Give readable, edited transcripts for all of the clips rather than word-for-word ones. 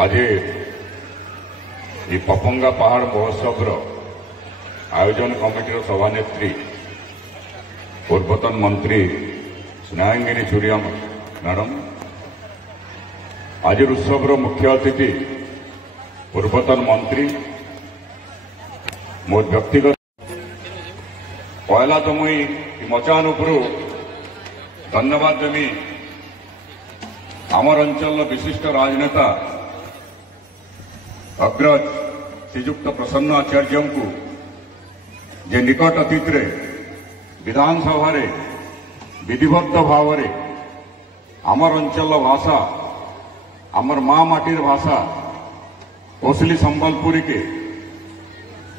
आज ये पपंगा पहाड़ महोत्सव आयोजन कमिटी सभानेत्री पूर्वतन मंत्री स्नेहांगिनी चुरिया मैडम, आज उत्सव मुख्य अतिथि पूर्वतन मंत्री मो व्यक्तिगत पहला तो मुई मचान उपरू धन्यवाद देवी आमर अंचल विशिष्ट राजनेता अग्रज श्रीजुक्त प्रसन्न आचार्य को जे निकट अतीत विधानसभा विधिबद्ध भाव आमर अंचल भाषा आमर माँ माटीर भाषा कोसली संबलपुरी के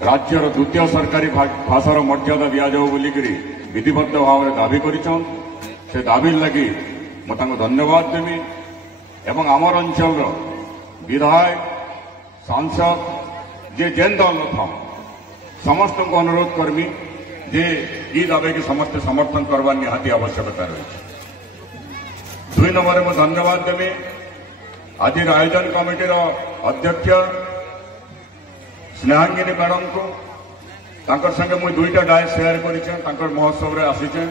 राज्यर द्वितीय सरकारी भाषार मर्यादा दि जाऊ बोलिकी विधिबद्ध भाव दाबी करिछन। से दाबी लगी मुझे धन्यवाद देवी एवं आमर अंचल विधायक सांसद जे जेन दल था समस्त को अनुरोध करमी जे ई दावे की समस्त समर्थन करवा निहाती आवश्यकता रही। दुई नंबर में धन्यवाद देवी आज आयोजन कमिटी अध्यक्ष स्नेहांगिनी मैडम को तांकर संगे मुझे दुईटा डाय शेयर कर महोत्सव रे आसीचे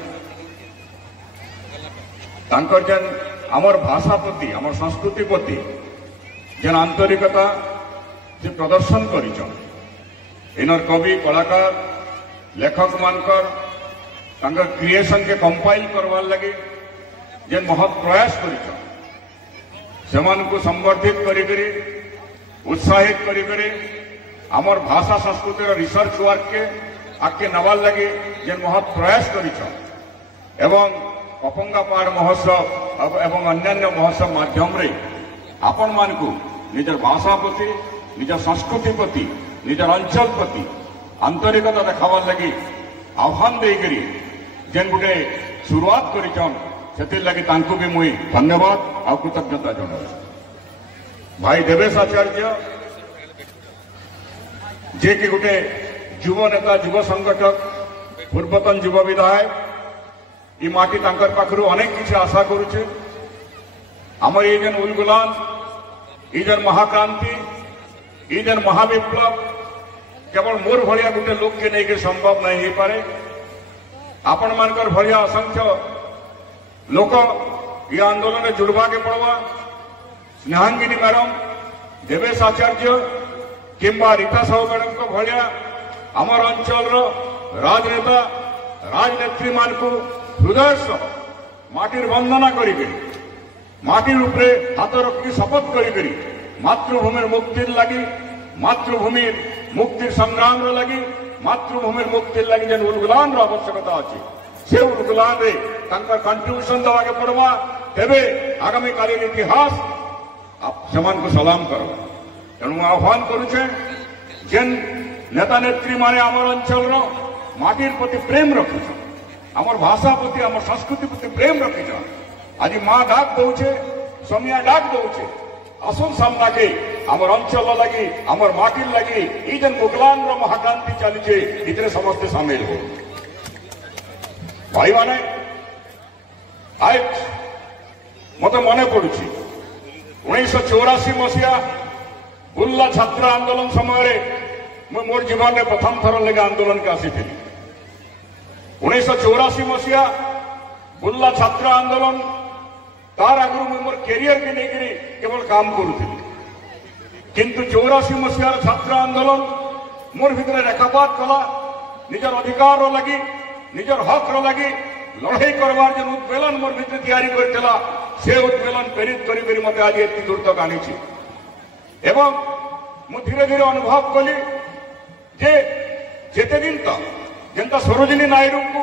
तांकर जेन आमर भाषा प्रति आमर संस्कृति प्रति जेन आंतरिकता जे प्रदर्शन करिछन इनर कवि कलाकार लेखक मानकर तांकर क्रिएशन के कंपाइल करवार लगी जेन महत प्रयास करिछन सेमान को संवर्धित करी उत्साहित करी आमर भाषा संस्कृति रिसर्च वर्क के आगे नवार लगे जेन महत प्रयास करिछन एवं पपंगा पहाड़ महोत्सव एवं अन्य महोत्सव माध्यम रे आपण मान को निजर भाषा प्रति निज संस्कृति प्रति निजर अंचल प्रति आंतरिकता देखावार लगी आह्वान देकरी जेन गोटे शुरुआत करिछन सेतिर लगी तांको भी मुई धन्यवाद और कृतज्ञता जनाऊँ। भाई देवेश आचार्य जे कि गोटे युव नेता युव संगठक पूर्वतन युव विधायक ई माटी तांकर पाखरु अनेक किसी आशा करुचे आमर ये जेन उलगुलान ई जेन महाक्रांति ई जेन महाविप्लव केवल मोर भलिया गोटे लोक के नहीं संभव नहीं हो पारे आपण मानकर भलिया असंख्य लोक ये आंदोलन में जुड़वा के पड़वा। स्नेहांगिनी मैडम देवेश आचार्य किंबा रीता साहू मैडम को भलिया आमर अंचल राजनेता राजनेत्री मान को हृदय माटिर वंदना करी माटिर उपरे हाथ रखी शपथ करी मातृभूमि मुक्तिर लगी मातृभूमि मुक्तिर संग्राम लगी मातृभूमि मुक्तिर लगी जेन उलगुलान आवश्यकता अच्छी से उलगुलान रे कंट्रीब्यूशन दवा के पड़वा तेबे आगामी कालीन इतिहास आप समान को सलाम करो। तेणु आह्वान करुचे जेन नेता नेत्री माने आमर अंचल माटिर प्रति प्रेम रखुछ आमर भाषा प्रति आमर संस्कृति प्रति प्रेम रखिछ आज माँ डाक दौचे समिया डाक दौचे आसन सामना के आमर अंचल लगी आमर माटिर लगी ई जेन मुगलान महाक्रांति चलीचे इतने समस्ते सामिल हो। भाई माने आज मत मन पड़ुछि 1984 मसीहा बुर्ला छात्र आंदोलन समय मोर जीवन में प्रथम थर लगे आंदोलन के आसी 1984 मसीहा बुर्ला छात्र आंदोलन तार आगु मोर कैरियर के लेकर केवल काम करुली किंतु 84 मसीहार छात्र आंदोलन मोर भितर रेखापात कला निजर अधिकार लगी निजर हक लगी लड़ाई करवार जो उद्वेलन मोर भितर तैयारी करथिला से उद्वेलन प्रेरित करी मत आज एति दूर तक आनी एवं मु धीरे धीरे अनुभव कली जे जेते दिन तक जनता सरोजिनी नायडू को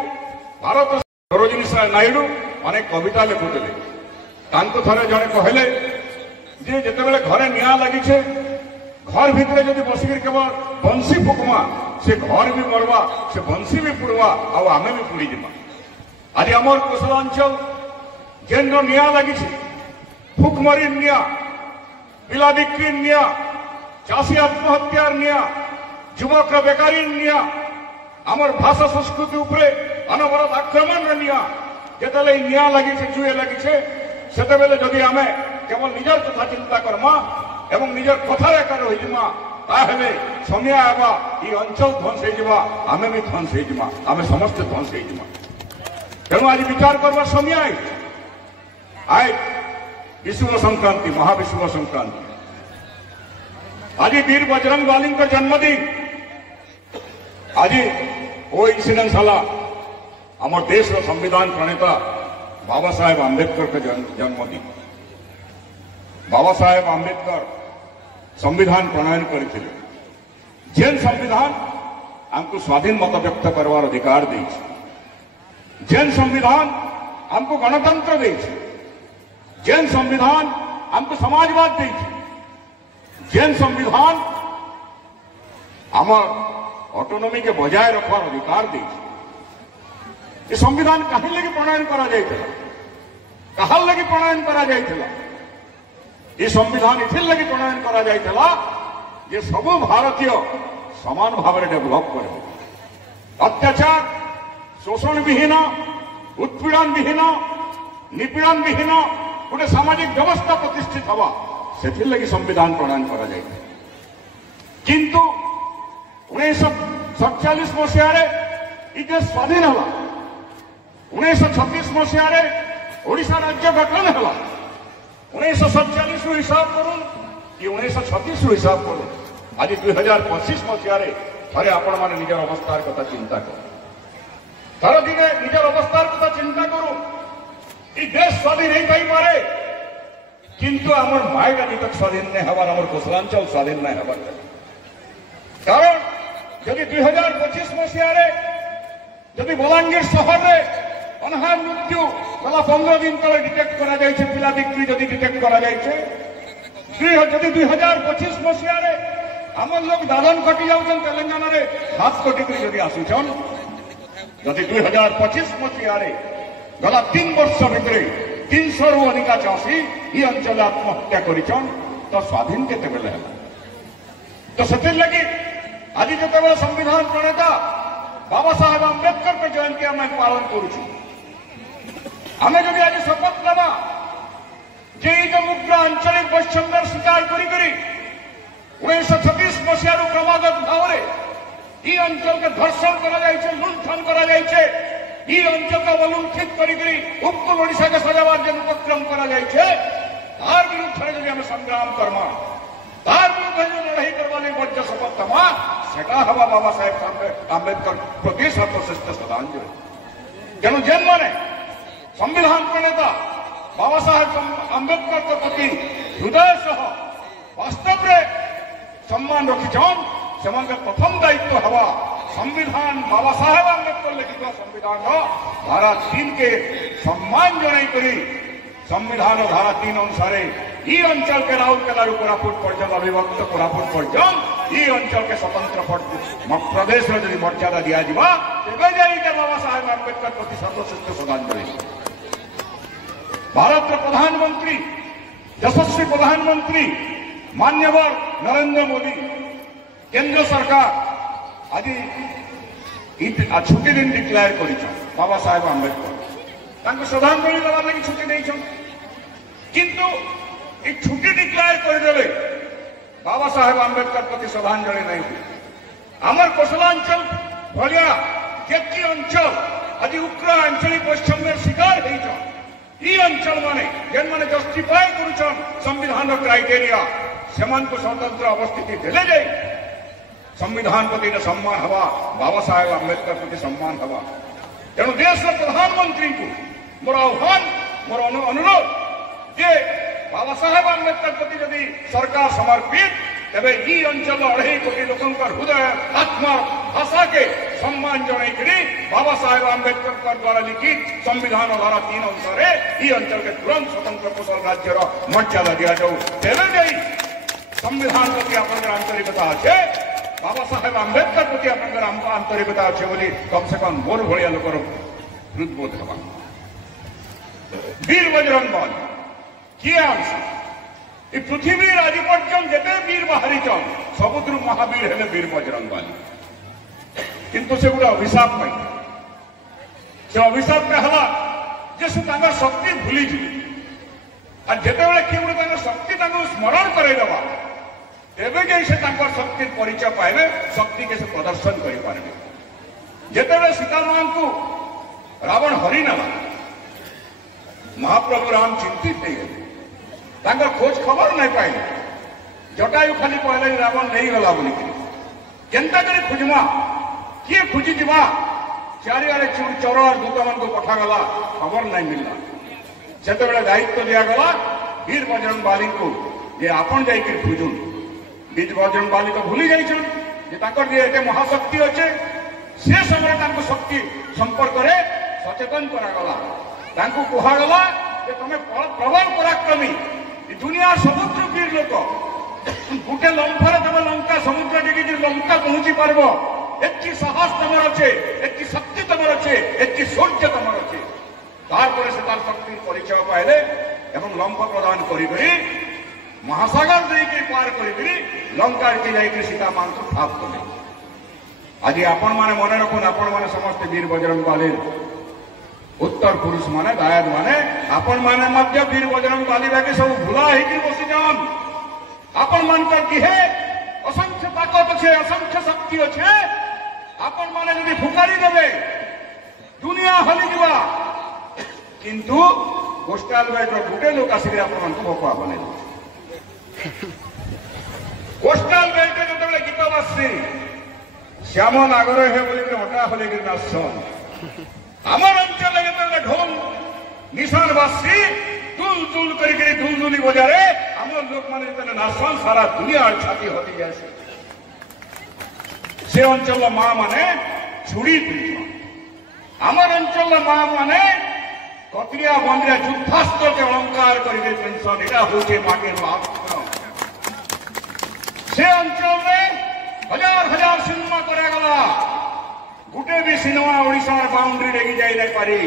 भारत सरोजिनी नायडू अनेक कविता लिखुले थे जड़े कहले जे जितेबाला घरे निआ लगी घर भितर जब बसिक केवल बंशी फुकमा से घर भी मरवा से बंशी भी पुड़वा आम भी पुड़ी जा आज आमर कोसलांचल जेन निआ लगी फुकमरी निआ पिला बिक्री निआ चाषी आत्महत्यार निआ युवक बेकारी निआ आमर भाषा संस्कृति उपरे अनवरत आक्रमण निआ जिते निआ लगी जुए लगी से जदि आम केवल निजर कथा चिंता करमा एवं निजर कथा एका रहीजिमा ताहेले समय आवा ई अंचल ध्वंस होइजिबा आमे भी ध्वंस होइजिमा आमे समस्त ध्वंस होइजिमा तेणु आज विचार करवा समय आए विषुव संक्रांति महाविषुव संक्रांति आज वीर बजरंग बाली जन्मदिन आज वो इन्सिडेंस हला आम देश संविधान प्रणेता बाबा साहेब आंबेडकर के जन्मदिन बाबा साहेब आंबेडकर संविधान प्रणयन करते जेन संविधान हमको स्वाधीन मत व्यक्त करवार अधिकार दे जेन संविधान हमको गणतंत्र दे जेन संविधान हमको समाजवाद दे जेन संविधान आमार ऑटोनॉमी के बजाय रखवार अधिकार दे ये संविधान कहीं लगी प्रणयन करा जाइथिला कहार लगी प्रणयन करा जाइथिला ये संविधान इथिर लगी प्रणयन करा जाइथिला जे सब भारतीय समान भाव में डेभलप करे अत्याचार शोषण विहीन उत्पीड़न विहीन निपीड़न विहीन गोटे सामाजिक व्यवस्था प्रतिष्ठित हवा से लगी संविधान प्रणयन करा जाइथिला किंतु 1947 मसीह देश स्वाधीन है 1936 मसीह ओडिशा राज्य गठन है 1947 हिसाब करूँ कि 1936 हिसाब करूँ आज 2025 मसीह थे आपण मैंने निजर अवस्थार कथा चिंता कर थर दिने निजर अवस्थार कथा चिंता करूँ ये देश स्वाधीन नहीं पाई पारे किंतु आमर माइंड आज तक स्वाधीन नहीं हवार आमर कोसलांचल स्वाधीन नहीं हवार कारण जदि 2025 मसीह जदि बलांगीर सहर में अनहार मृत्यु गला 15 दिन तले डिटेक्ट करा जाइछे पिला बिक्री जदि डिटेक्ट करा जाइछे जदि 2025 मसीह आमर लोग दादन कटि जाउछन तेलंगाना रे 7 कोटी जदि आसुछन जदि 2025 मसीह गला 3 वर्ष भितर 300 रु अधिका चाषी ये अंचल आत्महत्या करिछन तो स्वाधीन केते बेले तो से लगी आज जो संविधान प्रणेता बाबा साहेब आंबेडकर के जयंती आम पालन करुचु आम जब आज शपथ नवा जे जो उग्र आंचलिक वैषम्यर स्वीकार करी 1936 मसीह क्रमागत भाव में ये अंचल के धर्षण कर लुंठन कर अंचल का अवलुंठित कर उत्तर ओडिशा के सजावार जो उपक्रम कर विरुद्ध जब आम संग्राम करमा तार विरुद्ध जो लड़ाई करवाने बज्र शपथ नवा सेटा हवा बाबा साहेब आंबेडकर प्रति सर्वश्रेष्ठ श्रद्धांजलि तेणु जेन माने संविधान प्रणेता बाबा साहेब आंबेडकर के प्रति हृदय सह वास्तव में सम्मान रखिछन से प्रथम दायित्व हवा संविधान बाबा साहेब आंबेडकर लिखित संविधान धारा 3 के सम्मान जनाई करी संविधान धारा 3 अनुसार ये अंचल के राउरकेला कोरापुट पर्यटन अविभक्त कोरापुट पर्यटन ये अंचल के स्वतंत्र प्रदेश में यदि मर्यादा दिया जावा तेबे जाइए बाबा साहेब आंबेडकर प्रति सर्वश्रेष्ठ श्रद्धांजलि भारत प्रधानमंत्री यशस्वी प्रधानमंत्री मान्यवर नरेंद्र मोदी केंद्र सरकार आज छुट्टी दिन डिक्लेयर कर बाबा साहेब आंबेडकर श्रद्धांजलि देवा लगी छुट्टी नहीं किंतु ये छुट्टी डिक्लेयर करदे बाबा साहेब आंबेडकर प्रति श्रद्धांजलि नहीं आमर कोसलांचल भाया जेती अंचल आज उग्र आंचलिक वैषम्यर शिकार ये अंचल माने जेन माने जस्टिफाई करुछन संविधान क्राइटेरिया सेमान को स्वतंत्र अवस्थिति देले जाए संविधान प्रति सम्मान हवा बाबा साहेब आंबेडकर प्रति सम्मान हवा तेणु देश प्रधानमंत्री को मोर आह्वान मोर अनुरोध जे बाबा साहेब आंबेडकर प्रति यदि सरकार समर्पित तेरे ये अंचल 2.5 कोटी लोकों हृदय आत्मा भाषा के सम्मान जन बाबा साहेब आंबेडकर द्वारा लिखित संविधान धारा 3 अनुसार ये अंचल के तुरंत स्वतंत्र कुशल राज्य मर्यादा दि जाऊ तेरे नहीं संविधान प्रति आपंकर आंतरिकता अच्छे बाबा साहेब आंबेडकर प्रति आपंकर आंतरिकता अच्छे बोली कम से कम मोर भाया लोक हृदबोध हवा वीर बजरंग बाली किए आंसू ये पृथ्वी आज पर्यटन जिते वीर बाहरी सबुठ महावीर हेले वीर बजरंग बाली किंतु से गोटे अभिशाप से अभिशाप कहला जे से शक्ति भूली और जितेबाला किए गोटे शक्ति स्मरण करवा तेरे जाए से शक्ति परिचय पाइबे शक्ति के से प्रदर्शन करें जितेबाला सीता मां को रावण हरिनेला महाप्रभु राम चिंतित हो गए खोज खबर नहीं पाइले जटायु खाली कहले रावण नहीं गला बोलिक केन्ता करे खोजमा किए खोजी जा चारिआडे चोर और दूत मान को पठागला खबर नहीं मिलला से दायित्व दिगला वीर बजरंग बाली को जे आपन जाकर खोजुन वीर बजरंग बाली तो भूली जाइए महाशक्ति अच्छे से समय शक्ति संपर्क में सचेतन करागला कहगला तुम प्रबल पराक्रमी दुनिया समुद्र वीर लोक गोटे लंफर तुम लंका समुद्र डिगी लंका पहुंची पार्ब एति साहस तुम अच्छे एति शक्ति तुम अच्छे एति शौर्य तुम अच्छे तारपर से तार शक्ति परिचय पाइले एवं लंका प्रदान करी महासागर देकर पार करी लंका के जाकर सीता मां को ठाप कले आज आपण मैंने मन रखुन आपण मैंने समस्त वीर बजरंग बाली उत्तर पुरुष माने दायद माने आपण माने मध्य वीर बजरंग बाली बाकी सब भुला होगी बसी जान आपण मानकर किहे असंख्य ताकत अच्छे असंख्य शक्ति अच्छे आपण माने यदि फुकारी देवे दुनिया हली जा किंतु कोस्टाल बेल्ट गोटे लोक आसिक आपण भोकुआ बने कोस्टाल बेल्ट जो गीत बासी श्याम नागर है बोलिक हटा हल नाचन आमर अंचल ढोल निशान बासी तुल तुल करी धुलधुली बजारे आम लोक मैंने नाचन सारा दुनिया छाती होती जाए से अंचल माँ माने छुड़ी पिंधन आमर अंचल माँ माने कतरिया बंदिया युद्धास्त्र के अलंकार करके पेंशन यहाँ हूँ मागे से अंचल में हजार हजार सिनेमा करागला गोटे भी सिनेमा ओडिशार बाउंड्री लेगी जाई नहीं पारी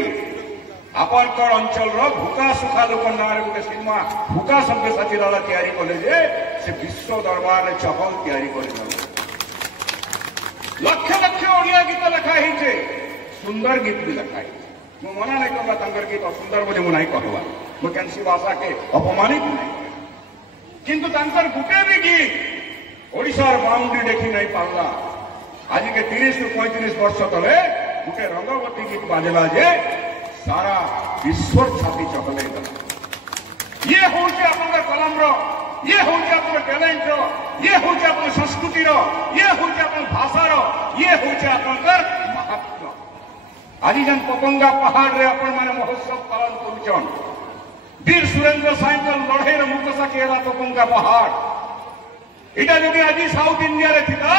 आपनकर अंचल भूका सुखा लोक ना गोटे सिनेमा भूका सभ्यसाची दादा तैयारी कले जे से विश्व दरबार में चहल तैयारी कर लक्ष लक्ष ओडिया गीत लिखाई सुंदर गीत भी लिखाई मु मना नहीं कहला तंगर गीत सुंदर बोले मुझे नहीं कहला मुझे कैंसी भाषा के अपमानित नहीं किंतु तंकर गोटे भी गीत ओडिशार बाउंड्री देखी नहीं पाला आज के 30 ରୁ 35 वर्ष तले गोटे रंगवती गीत बाजला जे सारा विश्व छाती चहल ये हूँ कलम ये हूँ टैलेंट ये हूँ संस्कृति ये हूँ भाषार ये हूँ महत्व आज जन पपंगा पहाड़ रे अपन माने महोत्सव पालन करुचन वीर सुरेंद्र साइकल लड़े मुकसा के पपंगा पहाड़ इटा जदि आज साउथ इंडिया रे थिता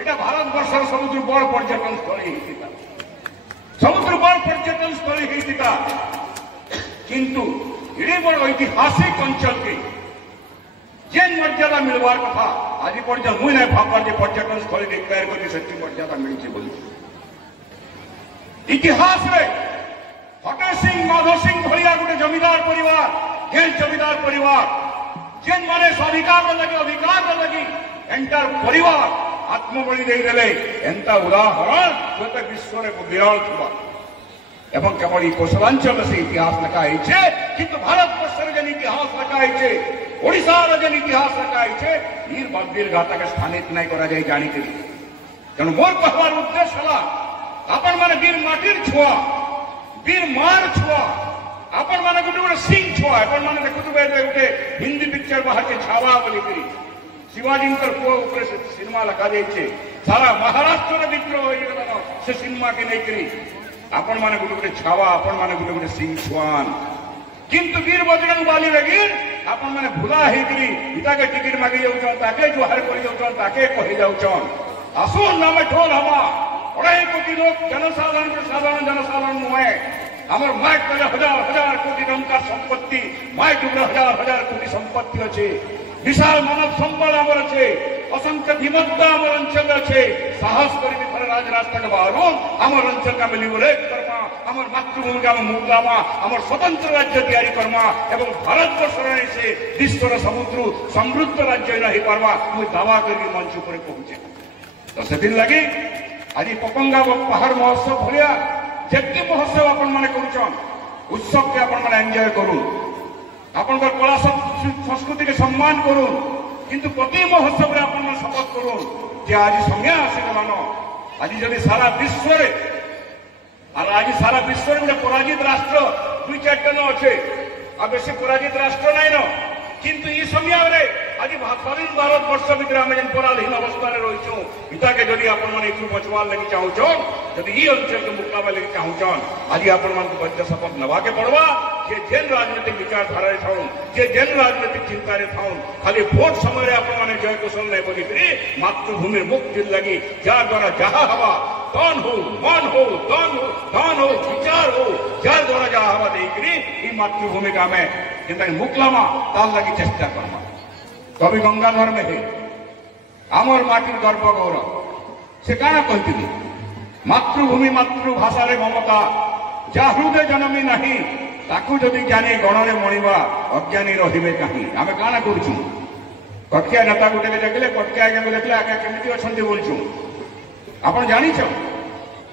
इटा भारत वर्षर समुद्र बड़ पर्यटन स्थली हिता समुद्र बड़ पर्यटन स्थली हिता किंतु इडे बड़ ऐतिहासिक अंचल के जेन मर्यादा मिलवार कथा आज पर्यटन मुई नहीं भाबार जे पर्यटन स्थली डिक्लेयर करके सेठी मर्यादा मिलची बोली इतिहास रे फतेह सिंह माधव सिंह भलिया गोटे जमीदार परिवार जेन जमीदार परिवार जेन माने स्वाधिकार लगी एंटार परिवार आत्मबलि देदेले एंता उदाहरण जो विश्व विरल था एवं केवल कौशलांचल से इतिहास लिखाई किंतु भारत वर्ष जेन इतिहास लिखाई ओडिशार जेन इतिहास लिखाई वीर गाथा के स्थानित नहीं करा जाए जानी तेणु मोर कहवार उद्देश्य है आपण माने वीर माटिर छुआ वीर मार छुआ आपण माने गोटे गोटे सिंह छुआ आपण माने देखुवे गोटे हिंदी पिक्चर बाहर के छावा बोलिकी शिवाजी पुआ सिनेमा लगा जाइए सारा महाराष्ट्र विद्रोह से सिनेमा के नहीं आपण माने गोटे गोटे छावा आपण माने गोटे गोटे सिंह छुआन किंतु वीर बजरंग बाली लगी आपण माने भुला होकरी इता के टिकट मांगी जाऊन ताके जुहार कर जाऊन ताके कही जाऊन आसुन नामे ठोल हवा 2.5 कोटी लोग साधारण जनसाधारण नुहे आमर माइक हजार हजार कोटी टंका संपत्ति माइक हजार हजार कोटी संपत्ति अच्छे विशाल मानव संबल आमर अच्छे असंख्य धीमत्ता आमर अंचल अच्छे साहस कर राजरास्ता के बाहर आमर अंचल का लिबरेट करमा आमर मातृभूमि का मुक्लामा आमर स्वतंत्र राज्य तैयारी करमा एवं भारत वर्ष से विश्वर समुद्र समृद्ध राज्य नहीं पार्बा मुझे दावा करके मंच पर पहुंचे तो से लगी आज पपंगा पहाड़ महोत्सव भाया जितने महोत्सव आपण मैंने कर उत्सव के आपण मैंने एंजॉय करूँ আপনার কলা সংস্কৃতি সম্মান করুন, কিন্তু প্রতি মহোৎসবে আপনার শপথ করুন যে আজ সময় আসিগলান, আজ যদি সারা বিশ্বরে আর আজ সারা বিশ্বরে গোটে পরাজিত রাষ্ট্র 2-4টা অছে, আর বেশি পরাজিত রাষ্ট্র নাই ন, কিন্তু এই সময় আজ স্বাধীন ভারতবর্ষ ভিতরে আমি যেন পরাধীন অবস্থায় রয়েছু, ইটাকে যদি আপনার একটু বচবার লাগি চাহুছন, যদি এই অঞ্চলকে মুক্তাবা লাগি চাহুছন, আজ আপনার বদ্ধ শপথ নেওয়াকে পড়বা যে যেন রাজনৈতিক বিচারধারায় থাকুন, যে যেন রাজনৈতিক চিন্তায় থাকুন, খালি ভোট সময় আপনার জয় কুশল নাই বলিকি মাতৃভূমির মুক্তির লাগি যার দ্বারা যাহা হওয়া তন হো, মন হো, ধন হো, বিচার হো, যার দ্বারা যাহা হওয়া দেখি এই মাতৃভূমিকে আমি যেটা মুকলামা তার লাগি চেষ্টা করবা। কবি গঙ্গাধর মেঘে আমার মাটির গর্ব গৌরব সে কাଣା কহিলি, মাতৃভূমি মাতৃভাষারে মমতা যা হৃদয় জনমী নাহি, তাকু যদি জানি গণরে মଣିবা অজ্ঞানী রহিবে কাহি। আমি কাଣା করছু, কটকিয়া নেতা গোটেকে দেখলে, কটকিয়া আজ্ঞা দেখলে আজ্ঞা কেমিতি অছন্তি বলছু। আপনার জানিছ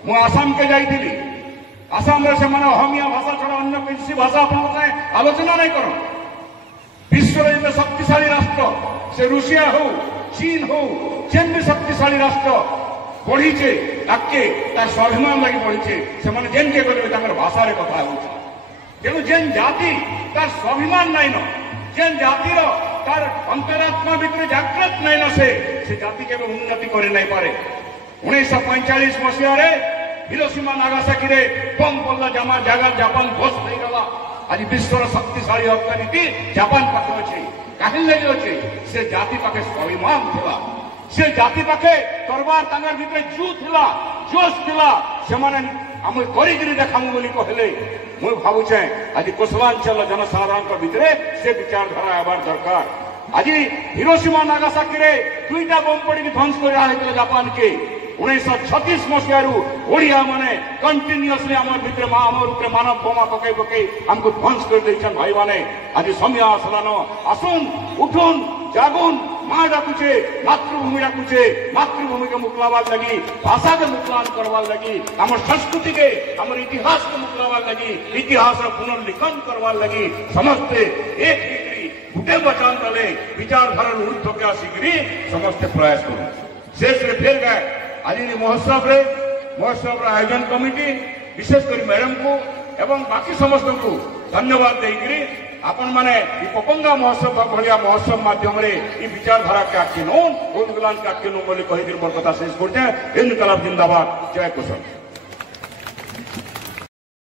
মু আসামকে যাইছিলি, আসামরে সেমানে অহমিয়া ভাষা ছাড়া অন্য কৃষি ভাষা আপনার আলোচনা নাই কর। বিশ্বর যে শক্তিশালী রাষ্ট্র সে রুষিয়া হো, চীন হো, যেন বি শক্তিশালী রাষ্ট্র বড়িছে তাকে তার স্বাভিমান লাগি বড়িছে, সেমানে যেনকে করবে তাঙ্কর ভাষারে কথা হচ্ছে। তেমন যেন জাতি তার স্বাভিমান নাই ন, যেন জাতির তার অন্তরাত্মা ভিতরে জাগ্রত নাই ন, সে জাতি কেবে উন্নতি করে নাই পারে। 1945 মସିହାରେ হিরোসীমা নাগাসাকিরে বম পড়লা, জায়গা জাপান ধ্বস্ত হয়ে গলা। আজ বিশ্বর শক্তিশালী অর্থনীতি জাপান পাখে অছে, কাহিনী লাগি অছে সে জাতি পাখে স্বাভিমান লা, সে জাতি পাখে করবার তাঙ্কর ভিতরে জু লা, জোশ লা, সেমানে আমি করিকি দেখামু বলি কহিলে মুই ভাবুছে আজ কোশলাঞ্চল জনসাধারণ ভিতরে সে বিচারধারা আবার দরকার। আজ হিরোসীমা নাগাসাকিরে 2টা বম পড়িকি ধ্বংস করে হয়েছিল জাপানকে। 1936 মସିହାରୁ ওড়িয়া মানে কন্টিনিউসলি আমার ভিতরে আমার উপরে মানব বোমা পকাই পকাই আমাকে ধ্বংস করে দিয়েছেন। ভাই মানে আজ সময় আসলান, আসুন উঠুন জাগুন, মা ডাকুছে, মাতৃভূমি ডাকুছে, মাতৃভূমিকে মুকলাবার লাগি, ভাষাকে মুকলান করবার লাগি, আমার সংস্কৃতিকে আমার ইতিহাসকে মুকলাবার লাগি, ইতিহাসের পুনর্লিখন করবার লাগি সমস্তে এক ডিগ্রি গুটে বচান তলে বিচারধারার ঊর্ধ্বকে আসিকি সমস্তে প্রয়াস করুন। শেষে ফের গায়ে আজ মহোৎসবের আয়োজন কমিটি বিশেষ করে ম্যাডাম কু এবং বাকি সমস্ত ধন্যবাদ দিয়ে আপন মানে পপঙ্গা মহোৎসব ভায়া মহোৎসব মাধ্যমে এই বিচারধারাকে আটকে নৌন, উদ্গুলানকে আটকে নৌ বলে কহিদিন মোর কথা শেষ করছে। ইনকলাব জিন্দাবাদ, জয় কুশল।